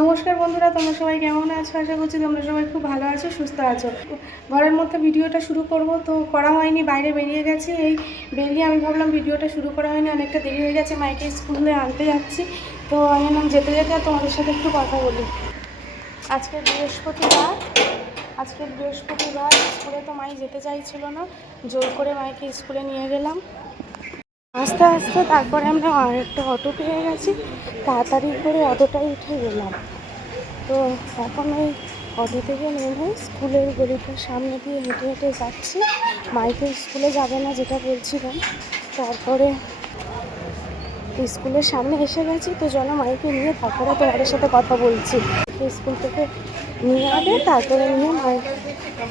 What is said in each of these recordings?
নমস্কার বন্ধুরা, তোমরা সবাই কেমন আছো? আশা করছি তোমরা সবাই খুব ভালো আছো, সুস্থ আছো। ঘরের মধ্যে ভিডিওটা শুরু করব, তো করা হয়নি, বাইরে বেরিয়ে গেছি। এই বেরিয়ে আমি ভাবলাম ভিডিওটা শুরু করা হয়নি, অনেকটা দেরি হয়ে গেছে, মাইকে স্কুলে আনতে যাচ্ছি। তো আমি নাম যেতে যেতে তোমাদের সাথে একটু কথা বলি। আজকে বৃহস্পতিবার আজকে বৃহস্পতিবার, স্কুলে তো মাই যেতে চাইছিল না, জোর করে মাইকে স্কুলে নিয়ে গেলাম। আস্তে আস্তে তারপরে আমরা আর একটা অটো পেয়ে গেছি। তাড়াতাড়ি করে অটোটাই উঠে গেলাম। তো এখন ওই অটো থেকে নেমে স্কুলের গলিটার সামনে দিয়ে হেঁটে হেঁটে যাচ্ছি। মাইকে স্কুলে যাবে না যেটা বলছিলাম। তারপরে স্কুলের সামনে এসে গেছি। তো চলো মাইকে নিয়ে তারপরে তোমাদের সাথে কথা বলছি। স্কুল থেকে নিয়ে যাবে, তারপরে নিয়ে মাই,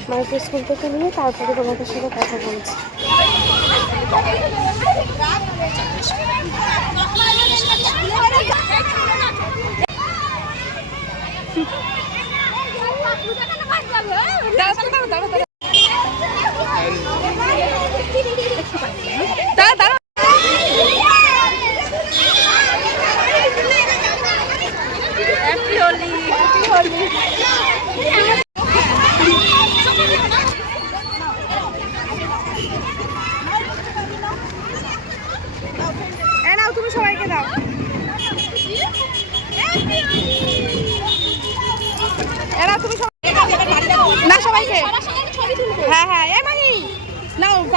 মাইকে স্কুল থেকে নিয়ে তারপরে তোমাদের সাথে কথা বলছি। Obrigado,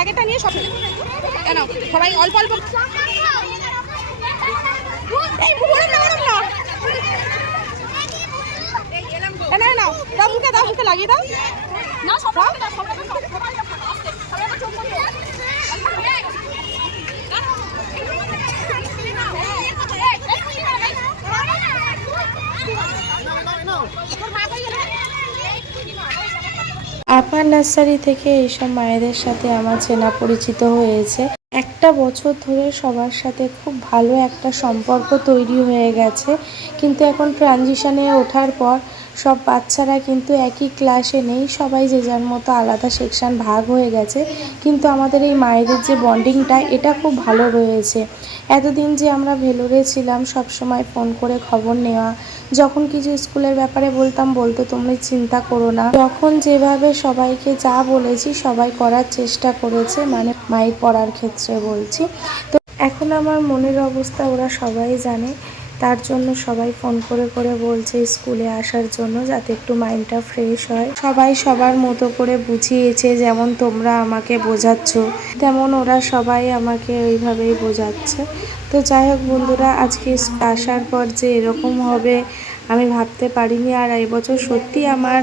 নাও নিয়ে সব নাও সবাই অল্প অল্প নাও দাও মুখে দাও মুখে লাগিয়ে দাও না সব আপার নার্সারি থেকে এইসব মায়েদের সাথে আমার চেনা পরিচিত হয়েছে। একটা বছর ধরে সবার সাথে খুব ভালো একটা সম্পর্ক তৈরি হয়ে গেছে। কিন্তু এখন ট্রানজিশনে ওঠার পর সব বাচ্চারা কিন্তু একই ক্লাসে নেই, সবাই যে যার মতো আলাদা সেকশন ভাগ হয়ে গেছে। কিন্তু আমাদের এই মায়েদের যে বন্ডিংটা এটা খুব ভালো রয়েছে। এতদিন যে আমরা ভেলোরে ছিলাম সব সময় ফোন করে খবর নেওয়া যখন কিছু স্কুলের ব্যাপারে বলতাম, বলতো তোমরা চিন্তা করো না। যখন যেভাবে সবাইকে যা বলেছি, সবাই করার চেষ্টা করেছে মানে মায়ের পড়ার ক্ষেত্রে বলছি। তো এখন আমার মনের অবস্থা ওরা সবাই জানে, তার জন্য সবাই ফোন করে করে বলছে স্কুলে আসার জন্য যাতে একটু মাইন্ডটা ফ্রেশ হয়। সবাই সবার মতো করে বুঝিয়েছে যেমন তোমরা আমাকে বোঝাচ্ছ, তেমন ওরা সবাই আমাকে ওইভাবেই বোঝাচ্ছে। তো যাই হোক বন্ধুরা, আজকে আসার পর যে এরকম হবে, আমি ভাবতে পারিনি। আর এই বছর সত্যি আমার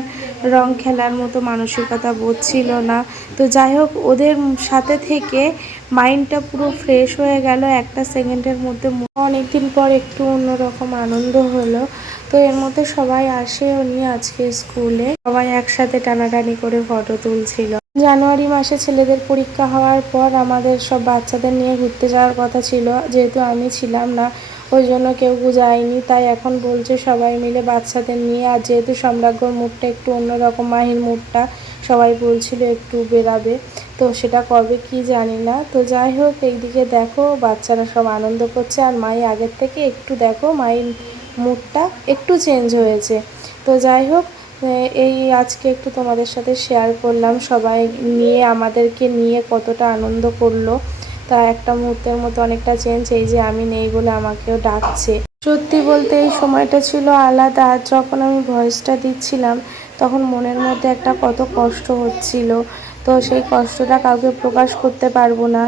রং খেলার মতো মানসিকতা বোধ ছিল না। তো যাই হোক, ওদের সাথে থেকে মাইন্ডটা পুরো ফ্রেশ হয়ে গেল। একটা সেকেন্ডের মধ্যে অনেকদিন পর একটু অন্যরকম আনন্দ হলো। তো এর মধ্যে সবাই আসে, উনি আজকে স্কুলে। সবাই একসাথে টানাটানি করে ফটো তুলছিল। জানুয়ারি মাসে ছেলেদের পরীক্ষা হওয়ার পর আমাদের সব বাচ্চাদের নিয়ে ঘুরতে যাওয়ার কথা ছিল। যেহেতু আমি ছিলাম না, ওই জন্য কেউ যায়নি তাই এখন বলছে সবাই মিলে বাচ্চাদের নিয়ে, আর যেহেতু সম্রাজ্ঞর মুডটা একটু অন্যরকম, মাহির মুডটা, সবাই বলছিল একটু বেরাবে। তো সেটা কবে কি জানি না। তো যাই হোক, এইদিকে দেখো, বাচ্চারা সব আনন্দ করছে। আর মাই আগের থেকে একটু দেখো মায়ের মুডটা একটু চেঞ্জ হয়েছে। তো যাই হোক এই আজকে একটু তোমাদের সাথে শেয়ার করলাম। সবাই নিয়ে আমাদেরকে নিয়ে কতটা আনন্দ করল। তা একটা মুহূর্তের মতো অনেকটা চেঞ্জ এই যে আমি নেই বলে আমাকেও ডাকছে। সত্যি বলতে এই সময়টা ছিল আলাদা। যখন আমি ভয়েসটা দিচ্ছিলাম, তখন মনের মধ্যে একটা কত কষ্ট হচ্ছিল। তো সেই কষ্টটা কাউকে প্রকাশ করতে পারব না।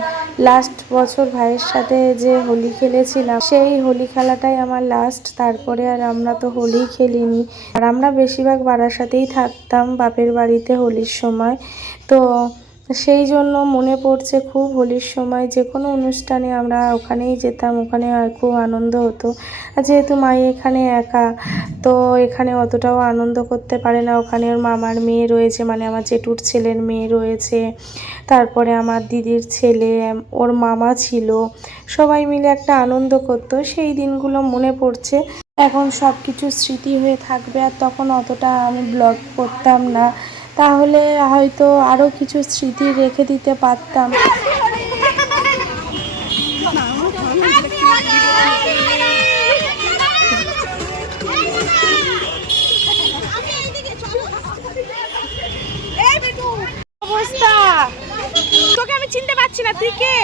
লাস্ট বছর ভাইয়ের সাথে যে হোলি খেলেছিলাম, সেই হোলি খেলাটাই আমার লাস্ট তারপরে আর আমরা তো হোলি খেলিনি। আর আমরা বেশিরভাগ বাড়ার সাথেই থাকতাম বাপের বাড়িতে হোলির সময়। তো সেই জন্য মনে পড়ছে খুব হোলির সময় যে কোনো অনুষ্ঠানে আমরা ওখানেই যেতাম, ওখানে খুব আনন্দ হতো। যেহেতু মাই এখানে একা, তো এখানে অতটাও আনন্দ করতে পারে না। ওখানে ওর মামার মেয়ে রয়েছে মানে আমার জেঠুর ছেলের মেয়ে রয়েছে। তারপরে আমার দিদির ছেলে, ওর মামা ছিল। সবাই মিলে একটা আনন্দ করতো। সেই দিনগুলো মনে পড়ছে। এখন সব কিছু স্মৃতি হয়ে থাকবে, আর তখন অতটা আমি ব্লগ করতাম না। তাহলে হয়তো আরও কিছু স্মৃতি রেখে দিতে পারতাম। অবস্থা। তোকে আমি চিনতে পারছি না তুই কে?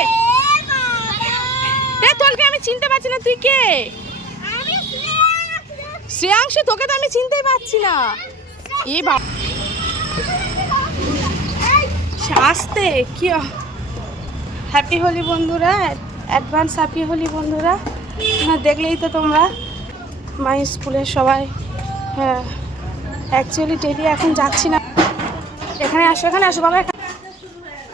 তোকে আমি চিনতে পারছি না তুই কে? শ্রেয়াংশু তোকে তো আমি চিনতেই পারছি না। এ বাবা। আসতে কি হ্যাপি হোলি বন্ধুরা অ্যাডভান্স হ্যাপি হোলি বন্ধুরা। দেখলেই তো তোমরা। মাই স্কুলের সবাই হ্যাঁ। অ্যাকচুয়ালি টেডি এখন যাচ্ছি না। এখানে আসো এখানে আসো, বাবা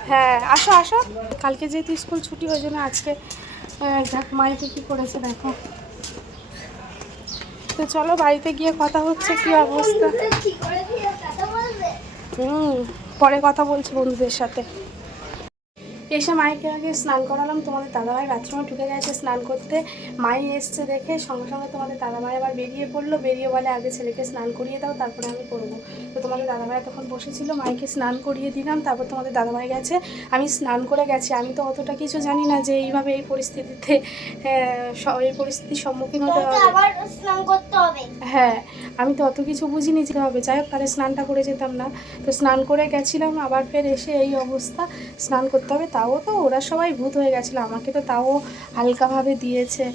হ্যাঁ আসো আসো। কালকে যেহেতু স্কুল ছুটি হয়ে জন্য আজকে মাইকে কী করেছে দেখো। তো চলো, বাড়িতে গিয়ে কথা হচ্ছে, কি অবস্থা? পরে কথা বলছি বন্ধুদের সাথে। এসে মাইকে আগে স্নান করালাম। তোমাদের দাদাভাই বাথরুমে ঢুকে গেছে স্নান করতে। মাই এসছে দেখে সঙ্গে সঙ্গে তোমাদের দাদাভাই আবার বেরিয়ে পড়ল। বেরিয়ে বলে আগে ছেলেকে স্নান করিয়ে দাও তারপরে আমি করব। তো তোমাদের দাদাভাই তখন বসেছিল মাইকে স্নান করিয়ে দিলাম। তারপর তোমাদের দাদাভাই গেছে। আমি স্নান করে গেছি। আমি তো অতটা কিছু জানি না যে এইভাবে এই পরিস্থিতিতে এই পরিস্থিতির সম্মুখীন হতে হবে। হ্যাঁ আমি তো অত কিছু বুঝিনি যে হবে। যাই হোক তাহলে স্নানটা করে যেতাম না। তো স্নান করে গেছিলাম আবার ফের এসে এই অবস্থা। স্নান করতে হবে তাও তো ওরা সবাই ভূত হয়ে গেছিল আমাকে তো তাও হালকাভাবে দিয়েছে।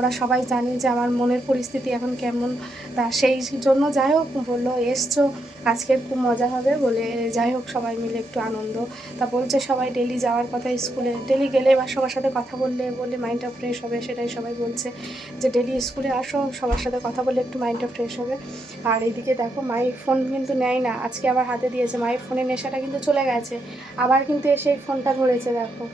ওরা সবাই জানে যে আমার মনের পরিস্থিতি এখন কেমন। তা সেই জন্য যাই হোক, বলল, এসছো, আজকে খুব মজা হবে। বলে, যাই হোক, সবাই মিলে একটু আনন্দ। তা বলছে সবাই ডেলি যাওয়ার কথা স্কুলে ডেলি গেলে বা সবার সাথে কথা বললে বলে মাইন্ডটা ফ্রেশ হবে, সেটাই সবাই বলছে। যে ডেলি স্কুলে আসো, সবার সাথে কথা বললে একটু মাইন্ডটা ফ্রেশ হবে। আর এইদিকে দেখো, মাই ফোন কিন্তু নেয় না। আজকে আবার হাতে দিয়েছে, মায়ের ফোনের নেশাটা কিন্তু চলে গেছে। আবার কিন্তু এসে ফোনটা ধরেছে, দেখো।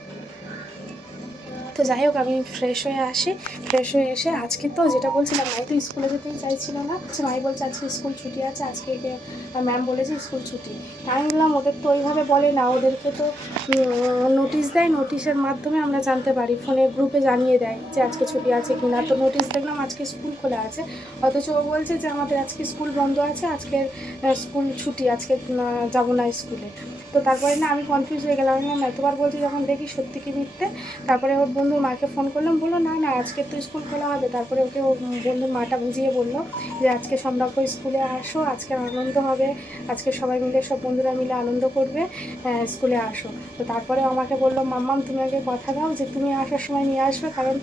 তো যাই হোক, আমি ফ্রেশ হয়ে আসি। ফ্রেশ হয়ে এসে আজকে তো যেটা বলছিলাম মাই তো স্কুলে যেতেই চাইছিল না। মাই বলছে, আজকে স্কুল ছুটি আছে, আজকে ম্যাম বলেছে স্কুল ছুটি। আমি বললাম, ওদের তো ওইভাবে বলে না, ওদেরকে তো নোটিশ দেয়। নোটিশের মাধ্যমে আমরা জানতে পারি ফোনে গ্রুপে জানিয়ে দেয় যে আজকে ছুটি আছে কি না। তো নোটিশ দেখলাম আজকে স্কুল খোলা আছে। অথচ ও বলছে যে, আমাদের আজকে স্কুল বন্ধ আছে আজকে স্কুল ছুটি, আজকে যাব না স্কুলে তো তারপরে না আমি কনফিউজ হয়ে গেলাম। আমি এতবার বলছি যখন দেখি সত্যি কি মিথ্যে? তারপরে ওর বন্ধুর মাকে ফোন করলাম, বলল, না না, আজকে তো স্কুল খোলা হবে। তারপরে ওকে বন্ধুর মাটা বুঝিয়ে বলল যে, আজকে সম্রাজ্ঞ স্কুলে আসো, আজকে আনন্দ হবে। আজকে সবাই মিলে, সব বন্ধুরা মিলে আনন্দ করবে স্কুলে আসো। তো তারপরে আমাকে বলল, মাম্মাম, তুমি আগে কথা দাও যে, তুমি আসার সময় নিয়ে আসবে। কারণ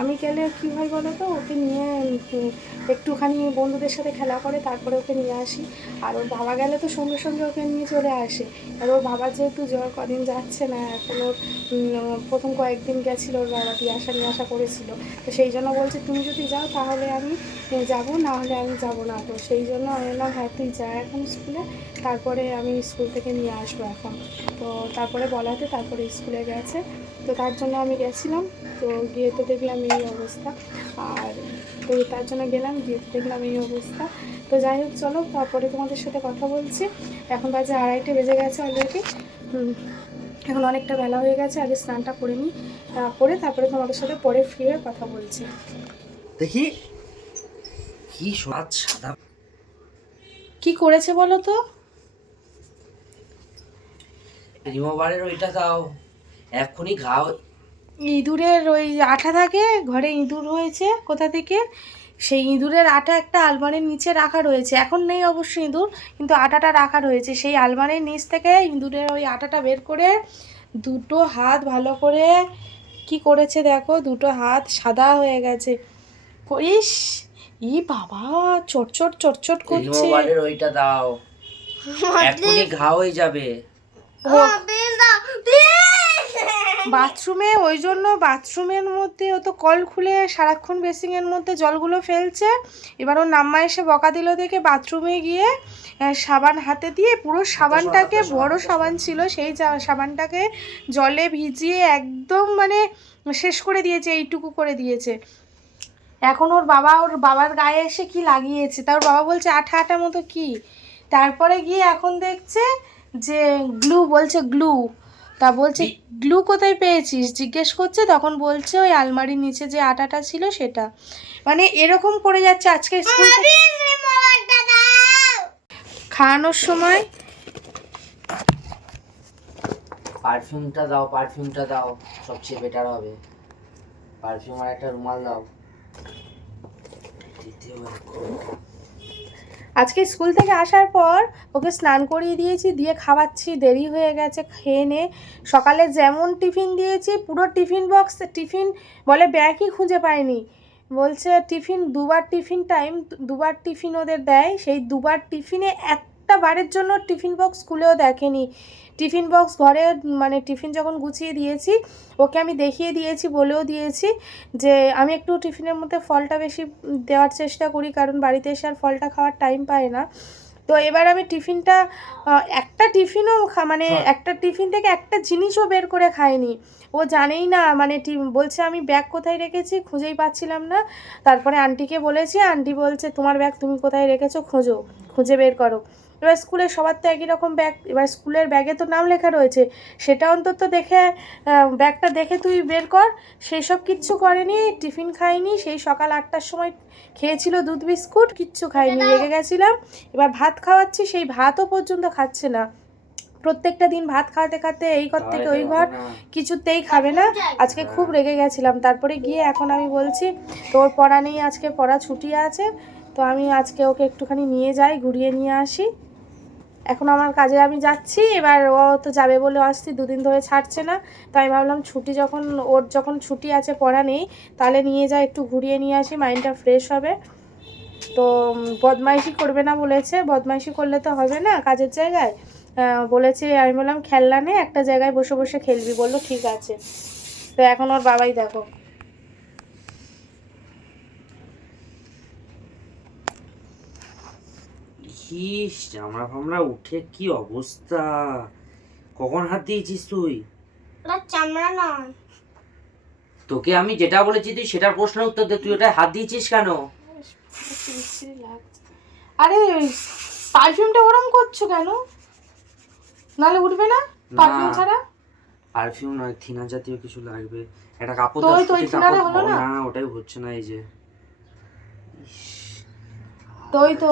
আমি গেলে কী হয় বলো তো, ওকে নিয়ে একটুখানি বন্ধুদের সাথে খেলা করে, তারপরে ওকে নিয়ে আসি। আর ওর বাবা গেলে তো সঙ্গে সঙ্গে ওকে নিয়ে চলে আসে। আর ওর বাবা যেহেতু জ্বর কদিন যাচ্ছে না, এখন ওর প্রথম কয়েকদিন গেছিল ওর বাবা আসা নিয়ে আসা করেছিল। তো সেই জন্য বলছে, তুমি যদি যাও তাহলে আমি যাব, না হলে আমি যাব না। তো সেই জন্য আমি বললাম হ্যাঁ তুই যা এখন স্কুলে, তারপরে আমি স্কুল থেকে নিয়ে আসব এখন। তো তারপরে বলাতে তারপরে স্কুলে গেছে। তো তার জন্য আমি গেছিলাম, তো গিয়ে তো দেখলাম এই অবস্থা। আর তো তার জন্য গেলাম, গিয়ে তো দেখলাম এই অবস্থা। তো যাই হোক, চলো, তারপরে তোমাদের সাথে কথা বলছি। এখন বাজে আড়াইটে, বেজে গেছে অলরেডি এখন অনেকটা বেলা হয়ে গেছে আগে স্নানটা করে নিই করে তারপরে তোমাদের সাথে পরে ফ্রি হয়ে কথা বলছি। দেখি কি সাদা। কি করেছে বলো তো? রিমোভারের ওইটা দাও এখনই ঘাও ইঁদুরের ওই আঠা থাকে ঘরে ইঁদুর হয়েছে কোথা থেকে? সেই ইঁদুরের আটা একটা আলমারির নিচে রাখা রয়েছে। এখন নেই অবশ্য ইঁদুর কিন্তু আটাটা রাখা রয়েছে। সেই আলমারির নিচ থেকে ইঁদুরের ওই আটাটা বের করে দুটো হাত ভালো করে কি করেছে দেখো? দুটো হাত সাদা হয়ে গেছে। ইস! ই বাবা! চটচট চটচট করছে। ওইটা দাও। এখনই ঘা হয়ে যাবে। বাথরুমে ওই জন্য বাথরুমের মধ্যে ও তো কল খুলে সারাক্ষণ বেসিংয়ের মধ্যে জলগুলো ফেলছে। এবার ওর নাম্মা এসে বকা দিল দেখে বাথরুমে গিয়ে সাবান হাতে দিয়ে পুরো সাবানটাকে বড় সাবান ছিল সেই সাবানটাকে জলে ভিজিয়ে একদম মানে শেষ করে দিয়েছে এইটুকু করে দিয়েছে। এখন ওর বাবা ওর বাবার গায়ে এসে কি লাগিয়েছে? তার বাবা বলছে আঠা আঠা মতো কি? তারপরে গিয়ে এখন দেখছে যে গ্লু বলছে গ্লু তা বলছে গ্লু কোথায় পেয়েছিস? জিজ্ঞেস করছে তখন বলছে ওই আলমারির নিচে যে আটাটা ছিল সেটা। মানে এরকম করে যাচ্ছে আজকে স্কুল খাওয়ানোর সময় পারফিউমটা দাও পারফিউমটা দাও সবচেয়ে বেটার হবে। পারফিউম আর একটা রুমাল দাও। দ্বিতীয় আজকে স্কুল থেকে আসার পর ওকে স্নান করিয়ে দিয়েছি, দিয়ে খাওয়াচ্ছি, দেরি হয়ে গেছে, খেয়ে নে। সকালে যেমন টিফিন দিয়েছি, পুরো টিফিন বক্স টিফিন বলে ব্যাগই খুঁজে পায়নি বলছে, টিফিন দুবার টিফিন টাইম দুবার টিফিন ওদের দেয়। সেই দুবার টিফিনে একটা বারের জন্য টিফিন বক্স খুলেও দেখেনি। টিফিন বক্স ঘরে মানে টিফিন যখন গুছিয়ে দিয়েছি ওকে আমি দেখিয়ে দিয়েছি বলেও দিয়েছি যে আমি একটু টিফিনের মধ্যে ফলটা বেশি দেওয়ার চেষ্টা করি কারণ বাড়িতে এসে আর ফলটা খাওয়ার টাইম পায় না। তো এবার আমি টিফিনটা একটা টিফিনও মানে হ্যাঁ। একটা টিফিন থেকে একটা জিনিসও বের করে খায়নি ও জানেই না মানে টি- বলছে আমি ব্যাগ কোথায় রেখেছি খুঁজেই পাচ্ছিলাম না। তারপরে আন্টিকে বলেছি আন্টি বলছে তোমার ব্যাগ তুমি কোথায় রেখেছো খোঁজো খুঁজে বের করো। এবার স্কুলে সবার তো একই রকম ব্যাগ এবার স্কুলের ব্যাগে তো নাম লেখা রয়েছে। সেটা অন্তত দেখে ব্যাগটা দেখে তুই বের কর। সেই সব কিচ্ছু করেনি টিফিন খাইনি সেই সকাল আটটার সময় খেয়েছিল দুধ বিস্কুট কিচ্ছু খাইনি রেগে গেছিলাম। এবার ভাত খাওয়াচ্ছি সেই ভাতও পর্যন্ত খাচ্ছে না। প্রত্যেকটা দিন ভাত খাওয়াতে খাতে এই ঘর থেকে ওই ঘর কিছুতেই খাবে না। আজকে খুব রেগে গেছিলাম। তারপরে গিয়ে এখন আমি বলছি তোর পড়া নেই আজকে পড়া ছুটি আছে। তো আমি আজকে ওকে একটুখানি নিয়ে যাই ঘুরিয়ে নিয়ে আসি। এখন আমার কাজে আমি যাচ্ছি, এবার ও তো যাবে বলে আসছি, দুদিন ধরে ছাড়ছে না। তো আমি ভাবলাম ছুটি যখন, ওর যখন ছুটি আছে পড়া নেই, তাহলে নিয়ে যাই একটু ঘুরিয়ে নিয়ে আসি, মাইন্ডটা ফ্রেশ হবে। তো বদমাইশি করবে না বলেছে, বদমাইশি করলে তো হবে না কাজের জায়গায়। বলেছে, আমি বললাম, খেলনা নে, একটা জায়গায় বসে বসে খেলবি। বলল, ঠিক আছে। তো এখন ওর বাবাই দেখো। ইস চামড়া ফামড়া উঠে কি অবস্থা? কখন হাত দিয়েছিস তুই? ওটা চামড়া নয়। তোকে আমি যেটা বলেছি তুই সেটার প্রশ্নের উত্তর দে তুই ওটা হাত দিয়েছিস কেন? আরে পারফিউমটা ওরম করছ কেন? নালে উঠবে না? পারফিউম। ছাড়া? পারফিউম নয় থিনা জাতীয় কিছু লাগবে। একটা কাপড় তো ওই তো থিনারে। হলো না? না ওটাই হচ্ছে না এই যে। তো। ওই তো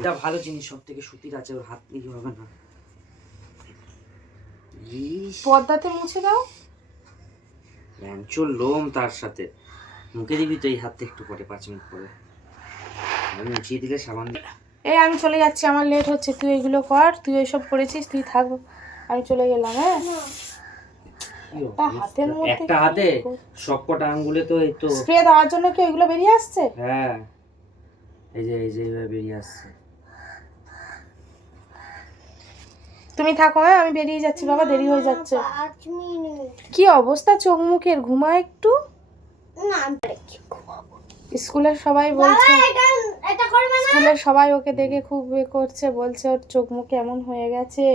এটা ভালো জিনিস সব থেকে সুতির আছে ওর হাত দিয়ে হবে না। পর্দাতে মুছে দাও। ল্যাংচোর লোম তার সাথে। মুখে দিবি তো এই হাতটা একটু পরে পাঁচ মিনিট পরে। আমি মুছিয়ে দিলে সাবান এই আমি চলে যাচ্ছি আমার লেট হচ্ছে। তুই এগুলো কর তুই ওইসব করেছিস তুই থাক। আমি চলে গেলাম হ্যাঁ? হাতের মধ্যে একটা হাতে সবকটা আঙ্গুলে তো এই তো স্প্রে দেওয়ার জন্য কি এগুলো বেরিয়ে আসছে? হ্যাঁ। এই যে এই যে এইভাবে বেরিয়ে আসছে। তুমি থাকো হ্যাঁ আমি বেরিয়ে যাচ্ছি বাবা দেরি হয়ে যাচ্ছে। কি অবস্থা চোখ মুখের? ঘুমা একটু। না আমি কি ঘুমাবো? স্কুলের সবাই বলছে বাবা, এটা এটা করবে না। স্কুলের সবাই ওকে দেখে খুব এ করছে বলছে ওর চোখ মুখ কেমন হয়ে গেছে।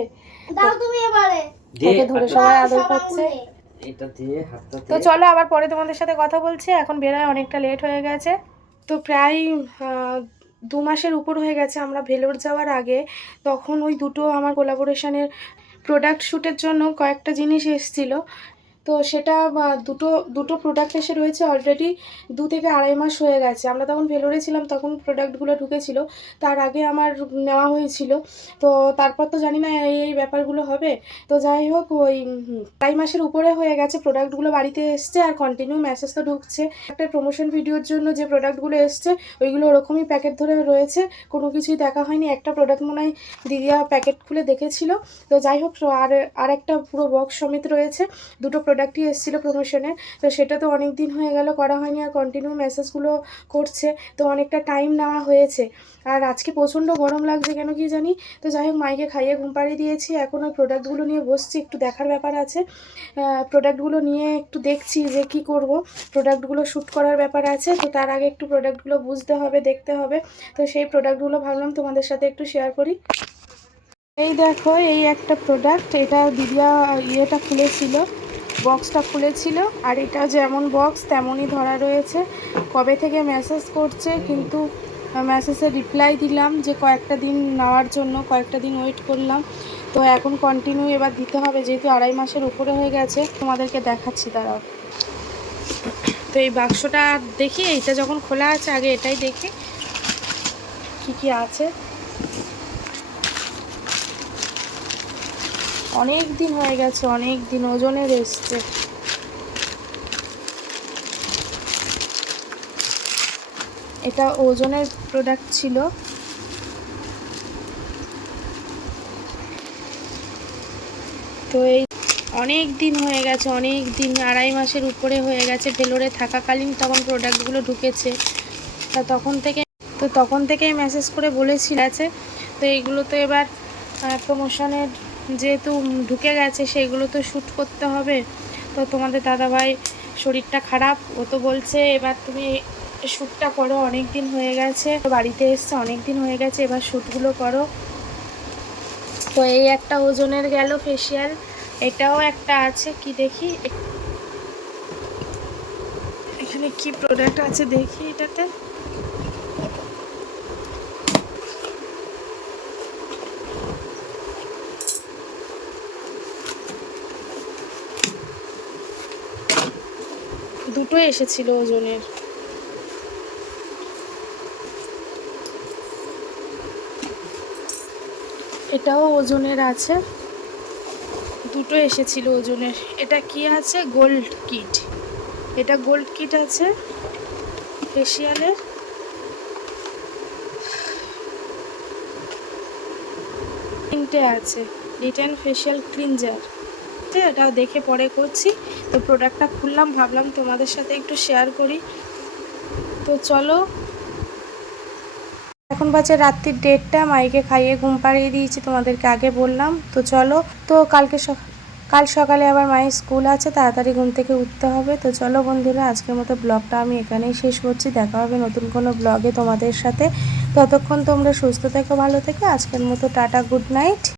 দাও তুমি এবারে। দে ওকে ধরে সবাই আদর করছে। আঙুলে। এটা দিয়ে হাতটা তো চলো আবার পরে তোমাদের সাথে কথা বলছি এখন বেরোয় অনেকটা লেট হয়ে গেছে। তো প্রায় দু মাসের উপর হয়ে গেছে আমরা ভেলোর যাওয়ার আগে। তখন ওই দুটো আমার কোলাবোরেশনের প্রোডাক্ট শ্যুটের জন্য কয়েকটা জিনিস এসেছিল। তো সেটা দুটো দুটো প্রোডাক্ট এসে রয়েছে অলরেডি দু থেকে আড়াই মাস হয়ে গেছে। আমরা তখন ভেলোরে ছিলাম, তখন প্রোডাক্টগুলো ঢুকেছিল। তার আগে আমার নেওয়া হয়েছিল। তো তারপর তো জানি না এই এই ব্যাপারগুলো হবে। তো যাই হোক, ওই আড়াই মাসের উপরে হয়ে গেছে প্রোডাক্টগুলো বাড়িতে এসছে আর কন্টিনিউ মেসেজ তো ঢুকছে। একটা প্রমোশন ভিডিওর জন্য যে প্রোডাক্টগুলো এসছে, ওইগুলো ওরকমই প্যাকেট ধরে রয়েছে। কোনো কিছুই দেখা হয়নি। একটা প্রোডাক্ট মনে হয় দিদিয়া প্যাকেট খুলে দেখেছিল। তো যাই হোক, আর আর একটা পুরো বক্স সমেত রয়েছে। দুটো প্রোডাক্টই এসেছিল প্রমোশনের তো সেটা তো অনেক দিন হয়ে গেল, করা হয়নি আর কন্টিনিউ মেসেজগুলো করছে, তো অনেকটা টাইম নেওয়া হয়েছে। আর আজকে প্রচণ্ড গরম লাগছে কেন কি জানি? তো যাই হোক, মাইকে খাইয়ে ঘুম পাড়িয়ে দিয়েছি, এখন ওই প্রোডাক্টগুলো নিয়ে বসছি, একটু দেখার ব্যাপার আছে। প্রোডাক্টগুলো নিয়ে একটু দেখছি যে কি করব। প্রোডাক্টগুলো শ্যুট করার ব্যাপার আছে, তো তার আগে একটু প্রোডাক্টগুলো বুঝতে হবে, দেখতে হবে। তো সেই প্রোডাক্টগুলো ভাবলাম তোমাদের সাথে একটু শেয়ার করি। এই দেখো, এই একটা প্রোডাক্ট এটা দিদিয়া ইয়েটা খুলেছিল। বক্সটা খুলেছিল আর এটা যেমন বক্স তেমনই ধরা রয়েছে। কবে থেকে মেসেজ করছে কিন্তু মেসেজে রিপ্লাই দিলাম যে কয়েকটা দিন নেওয়ার জন্য, কয়েকটা দিন ওয়েট করলাম। তো এখন কন্টিনিউ এবার দিতে হবে, যেহেতু আড়াই মাসের উপরে হয়ে গেছে, তোমাদেরকে দেখাচ্ছি দাঁড়াও তো এই বাক্সটা দেখি, এইটা যখন খোলা আছে, আগে এটাই দেখি। কি কি আছে? অনেক দিন হয়ে গেছে অনেক দিন ওজনের এসছে। এটা ওজনের প্রোডাক্ট ছিল। তো এই অনেক দিন হয়ে গেছে অনেক দিন আড়াই মাসের উপরে হয়ে গেছে, ভেলোরে থাকাকালীন তখন প্রোডাক্টগুলো ঢুকেছে। তা তখন থেকে, তো তখন থেকেই মেসেজ করে বলেছিল আছে? তো এইগুলো তো এবার প্রমোশনের যেহেতু ঢুকে গেছে সেইগুলো তো শ্যুট করতে হবে। তো তোমাদের দাদাভাই শরীরটা খারাপ, ও তো বলছে, এবার তুমি শ্যুটটা করো অনেক দিন হয়ে গেছে। বাড়িতে এসছে অনেক দিন হয়ে গেছে, এবার শ্যুটগুলো করো। তো এই একটা ওজনের গেল ফেসিয়াল এটাও একটা আছে, কি দেখি? এখানে কি প্রোডাক্ট আছে দেখি এটাতে। দুটো এসেছিল ওজনের। এটাও ওজনের আছে। দুটো এসেছিল ওজনের। এটা কি আছে? Gold kit. এটা গোল্ড কিট আছে। ফেসিয়ালের। তিনটে আছে। Return facial cleanser. এটাও দেখে পরে করছি। তো প্রোডাক্টটা খুললাম, ভাবলাম তোমাদের সাথে একটু শেয়ার করি। তো চলো। এখন বাজে রাত্রির ডেটটা মাইকে খাইয়ে ঘুম পাড়িয়ে দিয়েছি, তোমাদেরকে আগে বললাম। তো চলো। তো কালকে কাল সকালে আবার মায়ের স্কুল আছে, তাড়াতাড়ি ঘুম থেকে উঠতে হবে। তো চলো বন্ধুরা, আজকের মতো ব্লগটা আমি এখানেই শেষ করছি। দেখা হবে নতুন কোনো ব্লগে তোমাদের সাথে। ততক্ষণ তোমরা সুস্থ থেকো, ভালো থেকো। আজকের মতো টাটা গুড নাইট